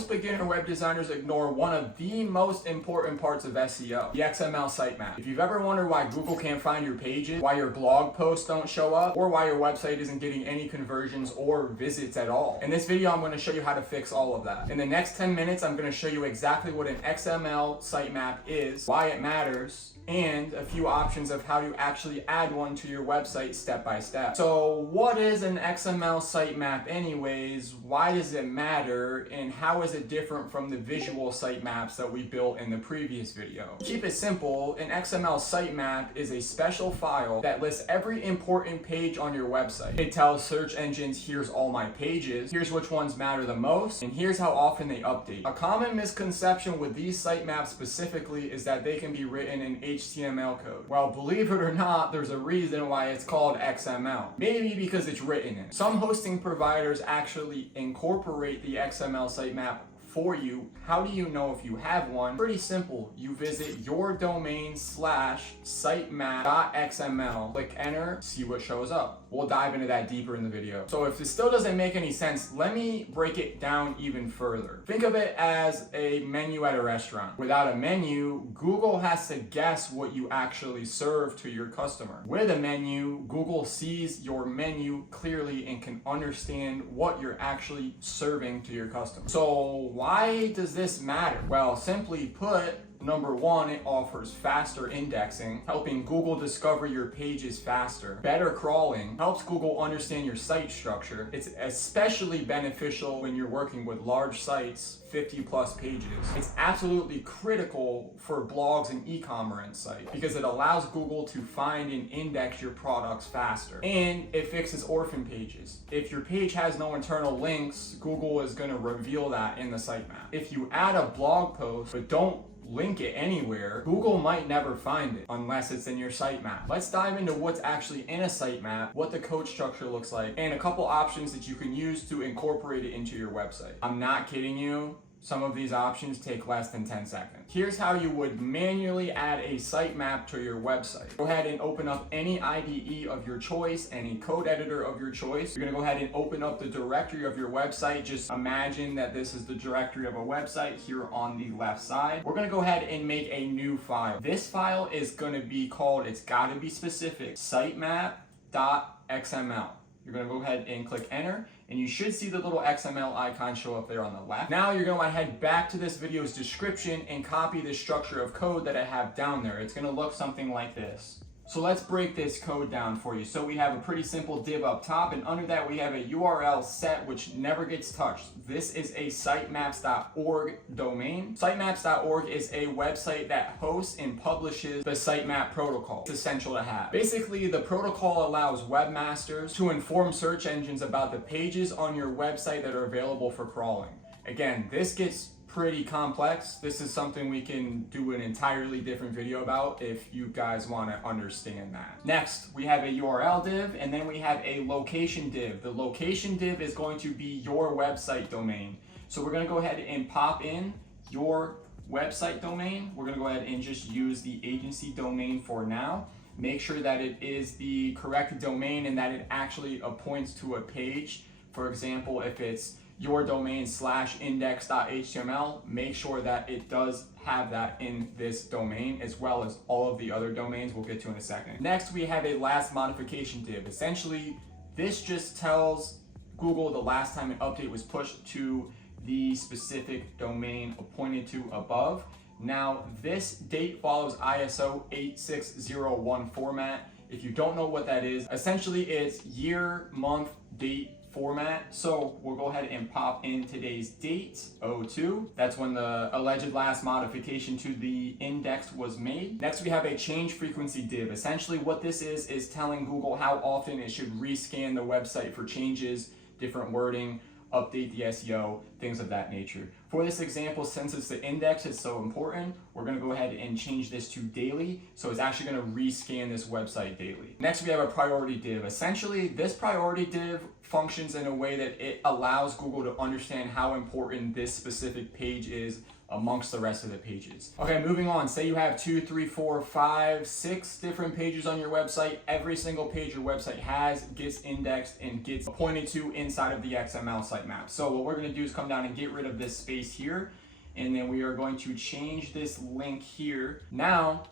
Most beginner web designers ignore one of the most important parts of SEO, the XML sitemap. If you've ever wondered why Google can't find your pages, why your blog posts don't show up, or why your website isn't getting any conversions or visits at all, in this video I'm going to show you how to fix all of that. In the next 10 minutes I'm going to show you exactly what an XML sitemap is, why it matters, and a few options of how to actually add one to your website step by step. So what is an XML sitemap anyways? Why does it matter? And how is it different from the visual sitemaps that we built in the previous video? Keep it simple, an XML sitemap is a special file that lists every important page on your website. It tells search engines, here's all my pages, here's which ones matter the most, and here's how often they update. A common misconception with these sitemaps specifically is that they can be written in HTML code. Well, believe it or not, there's a reason why it's called XML. Maybe because it's written in. Some hosting providers actually incorporate the XML sitemap for you. How do you know if you have one? Pretty simple. You visit your domain /sitemap.xml, click enter, see what shows up. We'll dive into that deeper in the video. So if this still doesn't make any sense, let me break it down even further. Think of it as a menu at a restaurant. Without a menu, Google has to guess what you actually serve to your customer. With a menu, Google sees your menu clearly and can understand what you're actually serving to your customer. So why does this matter? Well, simply put, number one, it offers faster indexing, helping Google discover your pages faster. Better crawling helps Google understand your site structure. It's especially beneficial when you're working with large sites, 50+ pages. It's absolutely critical for blogs and e-commerce sites because it allows Google to find and index your products faster. And it fixes orphan pages. If your page has no internal links, Google is going to reveal that in the sitemap. If you add a blog post but don't link it anywhere, Google might never find it unless it's in your sitemap. Let's dive into what's actually in a sitemap, what the code structure looks like, and a couple options that you can use to incorporate it into your website. I'm not kidding you. Some of these options take less than 10 seconds. Here's how you would manually add a sitemap to your website. Go ahead and open up any IDE of your choice, any code editor of your choice. You're gonna go ahead and open up the directory of your website. Just imagine that this is the directory of a website here on the left side. We're gonna go ahead and make a new file. This file is gonna be called, it's gotta be specific, sitemap.xml. You're gonna go ahead and click enter, and you should see the little XML icon show up there on the left. Now you're gonna head back to this video's description and copy the structure of code that I have down there. It's gonna look something like this. So let's break this code down for you. So we have a pretty simple div up top, and under that we have a URL set which never gets touched. This is a sitemaps.org domain. Sitemaps.org is a website that hosts and publishes the sitemap protocol. It's essential to have. Basically, the protocol allows webmasters to inform search engines about the pages on your website that are available for crawling. Again, this gets pretty complex. This is something we can do an entirely different video about if you guys want to understand that. Next, we have a URL div, and then we have a location div. The location div is going to be your website domain. So we're going to go ahead and pop in your website domain. We're going to go ahead and just use the agency domain for now. Make sure that it is the correct domain and that it actually points to a page. For example, if it's your domain /index.html, make sure that it does have that in this domain as well as all of the other domains we'll get to in a second. Next, we have a last modification div. Essentially, this just tells Google the last time an update was pushed to the specific domain pointed to above. Now, this date follows ISO 8601 format. If you don't know what that is, essentially it's year, month, date, format. So we'll go ahead and pop in today's date, 02. That's when the alleged last modification to the index was made. Next, we have a change frequency div. Essentially what this is telling Google how often it should rescan the website for changes, different wording, update the SEO, things of that nature. For this example, since it's the index, it's so important, we're gonna go ahead and change this to daily. So it's actually gonna rescan this website daily. Next, we have a priority div. Essentially, this priority div functions in a way that it allows Google to understand how important this specific page is amongst the rest of the pages. Okay, moving on. Say you have 2, 3, 4, 5, 6 different pages on your website. Every single page your website has gets indexed and gets pointed to inside of the XML sitemap. So what we're going to do is come down and get rid of this space here, and then we are going to change this link here. Now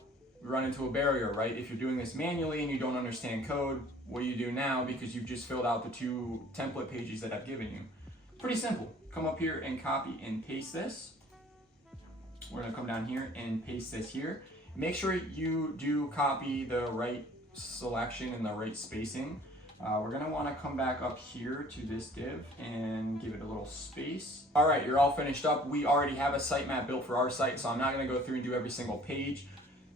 we run into a barrier, right? If you're doing this manually and you don't understand code, what do you do now because you've just filled out the 2 template pages that I've given you? Pretty simple. Come up here and copy and paste this. We're gonna come down here and paste this here. Make sure you do copy the right selection and the right spacing. We're gonna wanna come back up here to this div and give it a little space. All right, you're all finished up. We already have a sitemap built for our site, so I'm not gonna go through and do every single page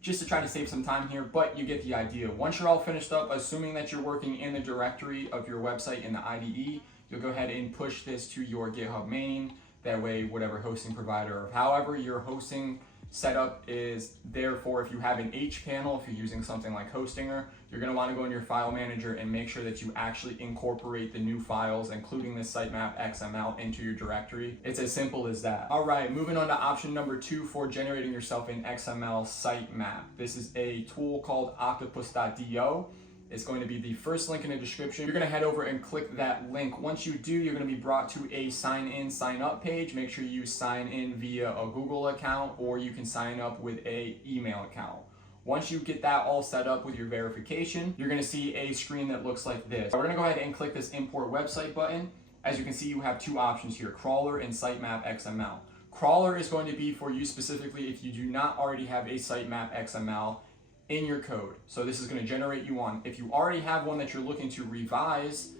just to try to save some time here, but you get the idea. Once you're all finished up, assuming that you're working in the directory of your website in the IDE, you'll go ahead and push this to your GitHub main. That way, whatever hosting provider or however your hosting setup is, therefore, if you have an H panel, if you're using something like Hostinger, you're gonna wanna go in your file manager and make sure that you actually incorporate the new files, including the sitemap XML, into your directory. It's as simple as that. All right, moving on to option number 2 for generating yourself an XML sitemap. This is a tool called octopus.do. It's going to be the first link in the description. You're gonna head over and click that link. Once you do, you're gonna be brought to a sign in, sign up page. Make sure you sign in via a Google account, or you can sign up with a email account. Once you get that all set up with your verification, you're gonna see a screen that looks like this. We're gonna go ahead and click this import website button. As you can see, you have 2 options here, crawler and sitemap XML. Crawler is going to be for you specifically if you do not already have a sitemap XML in your code. So this is going to generate you one. If you already have one that you're looking to revise,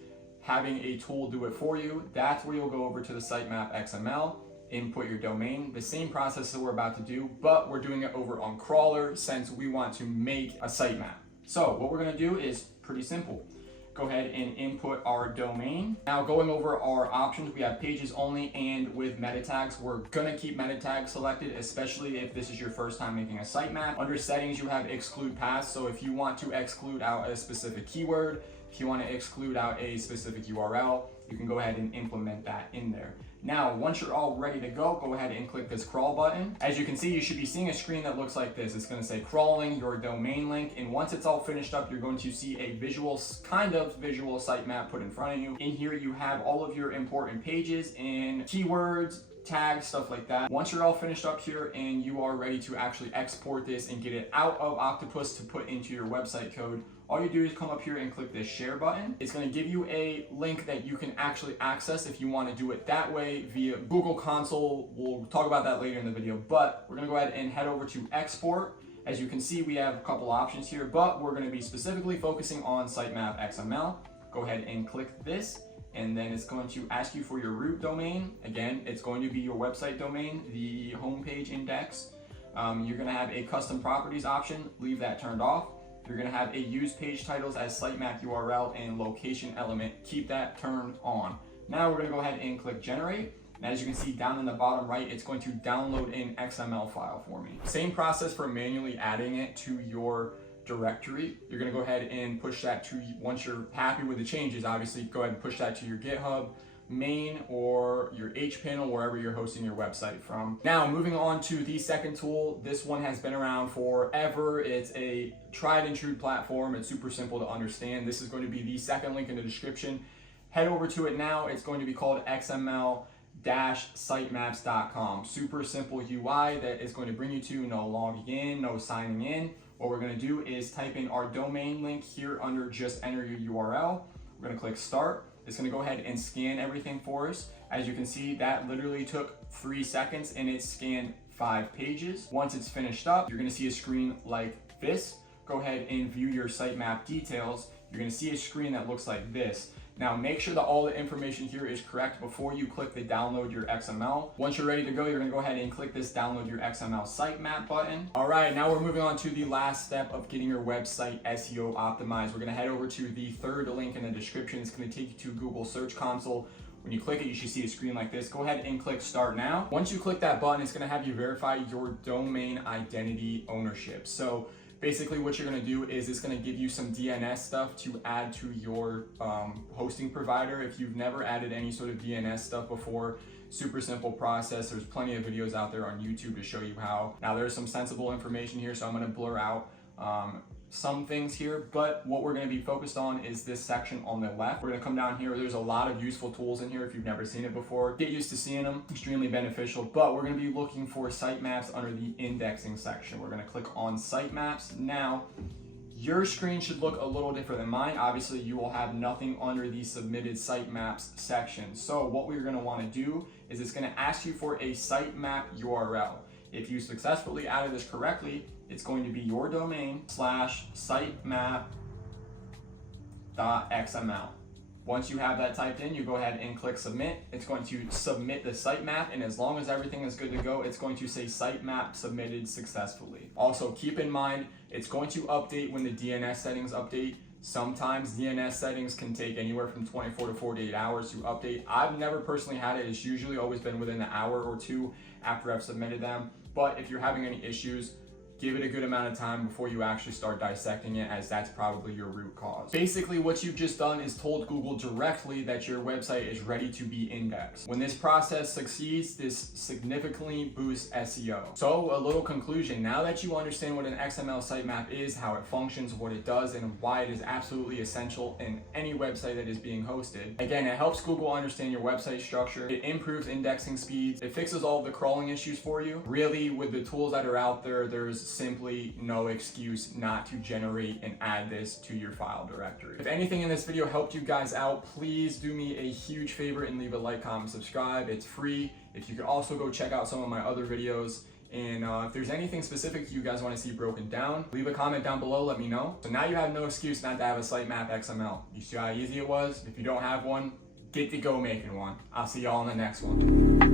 having a tool do it for you, that's where you'll go over to the sitemap XML, input your domain, the same process that we're about to do, but we're doing it over on crawler since we want to make a sitemap. So what we're going to do is pretty simple. Go ahead and input our domain. Now going over our options, we have pages only and with meta tags. We're gonna keep meta tags selected, especially if this is your first time making a sitemap. Under settings, you have exclude paths. So if you want to exclude out a specific keyword, if you want to exclude out a specific URL, you can go ahead and implement that in there. Now, once you're all ready to go ahead and click this crawl button. As you can see, you should be seeing a screen that looks like this. It's gonna say crawling your domain link. And once it's all finished up, you're going to see a kind of visual sitemap put in front of you. In here, you have all of your important pages and keywords, tags, stuff like that. Once you're all finished up here and you are ready to actually export this and get it out of Octopus to put into your website code, all you do is come up here and click this share button. It's going to give you a link that you can actually access if you want to do it that way via Google Console. We'll talk about that later in the video, but we're going to go ahead and head over to export. As you can see, we have a couple options here, but we're going to be specifically focusing on sitemap XML. Go ahead and click this, and then it's going to ask you for your root domain. Again, it's going to be your website domain, the homepage index. You're going to have a custom properties option. Leave that turned off. You're going to have a use page titles as sitemap URL and location element. Keep that turned on. Now we're going to go ahead and click generate. And as you can see down in the bottom right, it's going to download an XML file for me. Same process for manually adding it to your directory. You're going to go ahead and push that to, once you're happy with the changes, obviously go ahead and push that to your GitHub main or your H panel, wherever you're hosting your website from. Now moving on to the second tool. This one has been around forever. It's a tried and true platform. It's super simple to understand. This is going to be the second link in the description. Head over to it now. It's going to be called XML-sitemaps.com. Super simple UI that is going to bring you to no logging in, no signing in. What we're going to do is type in our domain link here under just enter your URL. We're going to click start. It's going to go ahead and scan everything for us. As you can see, that literally took 3 seconds and it scanned 5 pages. Once it's finished up, you're going to see a screen like this. Go ahead and view your sitemap details. You're going to see a screen that looks like this. Now make sure that all the information here is correct before you click the download your XML. Once you're ready to go, you're going to go ahead and click this download your XML sitemap button. All right, now we're moving on to the last step of getting your website SEO optimized. We're going to head over to the third link in the description. It's going to take you to Google Search Console. When you click it, you should see a screen like this. Go ahead and click start now. Once you click that button, it's going to have you verify your domain identity ownership. So Basically what you're gonna do is it's gonna give you some DNS stuff to add to your hosting provider. If you've never added any sort of DNS stuff before, super simple process. There's plenty of videos out there on YouTube to show you how. Now there's some sensible information here, so I'm gonna blur out some things here, but what we're going to be focused on is this section on the left. We're going to come down here. There's a lot of useful tools in here if you've never seen it before. Get used to seeing them, extremely beneficial, but we're going to be looking for sitemaps under the indexing section. We're going to click on sitemaps. Now, your screen should look a little different than mine. Obviously, you will have nothing under the submitted sitemaps section. So what we're going to want to do is it's going to ask you for a sitemap URL. If you successfully added this correctly, it's going to be your domain /sitemap.xml. Once you have that typed in, you go ahead and click submit. It's going to submit the sitemap, and as long as everything is good to go, it's going to say sitemap submitted successfully. Also, keep in mind, it's going to update when the DNS settings update. Sometimes DNS settings can take anywhere from 24 to 48 hours to update. I've never personally had it. It's usually always been within an hour or two after I've submitted them. But if you're having any issues, give it a good amount of time before you actually start dissecting it, as that's probably your root cause. Basically, what you've just done is told Google directly that your website is ready to be indexed. When this process succeeds, this significantly boosts SEO. So a little conclusion, now that you understand what an XML sitemap is, how it functions, what it does, and why it is absolutely essential in any website that is being hosted. Again, it helps Google understand your website structure, it improves indexing speeds, it fixes all of the crawling issues for you. Really, with the tools that are out there, there's simply no excuse not to generate and add this to your file directory. If anything in this video helped you guys out, please do me a huge favor and leave a like, comment, subscribe. It's free. If you could also go check out some of my other videos, and if there's anything specific you guys want to see broken down, leave a comment down below, let me know. So now you have no excuse not to have a sitemap XML. You see how easy it was? If you don't have one, get to go making one. I'll see y'all in the next one.